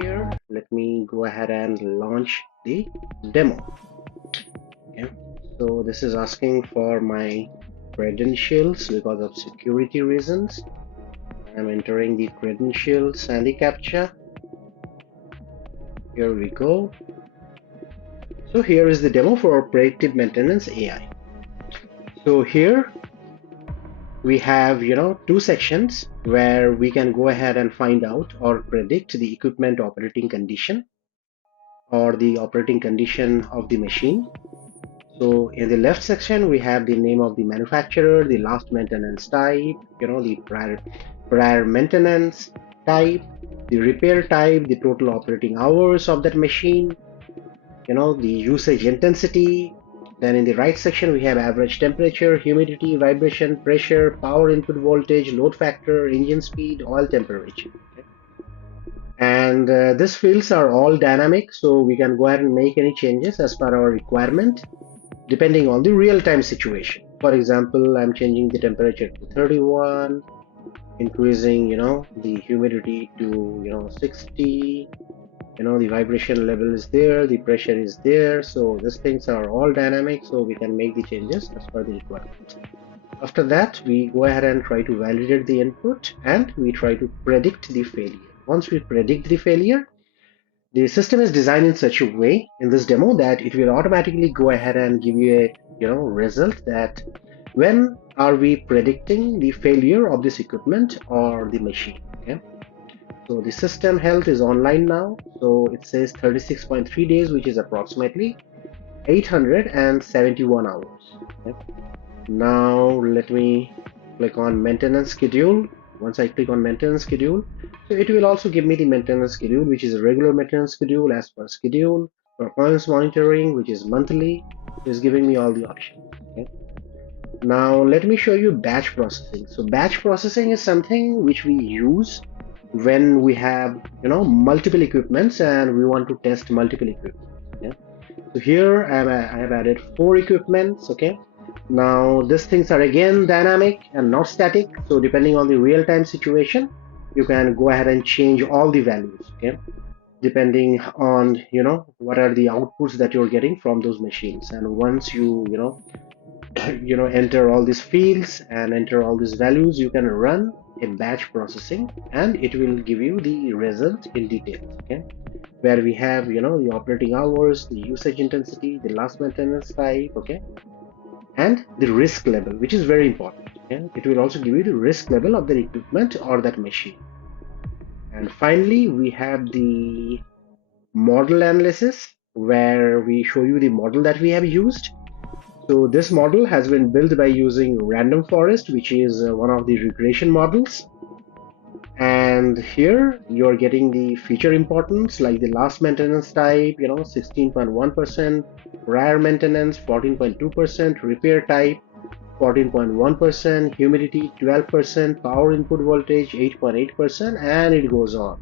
Here, let me go ahead and launch the demo. Okay. So this is asking for my credentials because of security reasons. I'm entering the credentials and the captcha. Here we go. So here is the demo for predictive maintenance AI. So here we have, two sections where we can go ahead and find out or predict the equipment operating condition or the operating condition of the machine. So in the left section, we have the name of the manufacturer, the last maintenance type, the prior maintenance type, the repair type, the total operating hours of that machine, the usage intensity. Then in the right section, we have average temperature, humidity, vibration, pressure, power input voltage, load factor, engine speed, oil temperature. Okay? And these fields are all dynamic, so we can go ahead and make any changes as per our requirement, depending on the real-time situation. For example, I'm changing the temperature to 31, increasing, the humidity to, 60, the vibration level is there, the pressure is there. So these things are all dynamic, so we can make the changes as per the requirement. After that, we go ahead and try to validate the input and we try to predict the failure. Once we predict the failure, the system is designed in such a way in this demo that it will automatically go ahead and give you a result that when are we predicting the failure of this equipment or the machine. Okay, so the system health is online now, so it says 36.3 days, which is approximately 871 hours. Okay? Now let me click on maintenance schedule. Once I click on maintenance schedule, so it will also give me the maintenance schedule, which is a regular maintenance schedule as per schedule. Performance monitoring, which is monthly, is giving me all the options. Okay? Now let me show you batch processing. So batch processing is something which we use when we have multiple equipments and we want to test multiple equipment. Okay? So here I have added 4 equipments. Okay, now these things are again dynamic and not static, so depending on the real-time situation you can go ahead and change all the values. Okay, depending on what are the outputs that you're getting from those machines. And once enter all these fields and enter all these values, you can run a batch processing and it will give you the result in detail. Okay, where we have the operating hours, the usage intensity, the last maintenance type. Okay, and the risk level, which is very important. Okay, it will also give you the risk level of the equipment or that machine. And finally, we have the model analysis, where we show you the model that we have used. So this model has been built by using random forest, which is one of the regression models. And here you're getting the feature importance, like the last maintenance type, 16.1%, prior maintenance 14.2%, repair type 14.1%, humidity 12%, power input voltage 8.8%, and it goes on.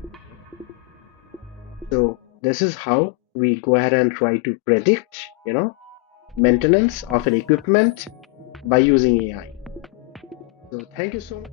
So this is how we go ahead and try to predict, maintenance of an equipment by using AI. So thank you so much.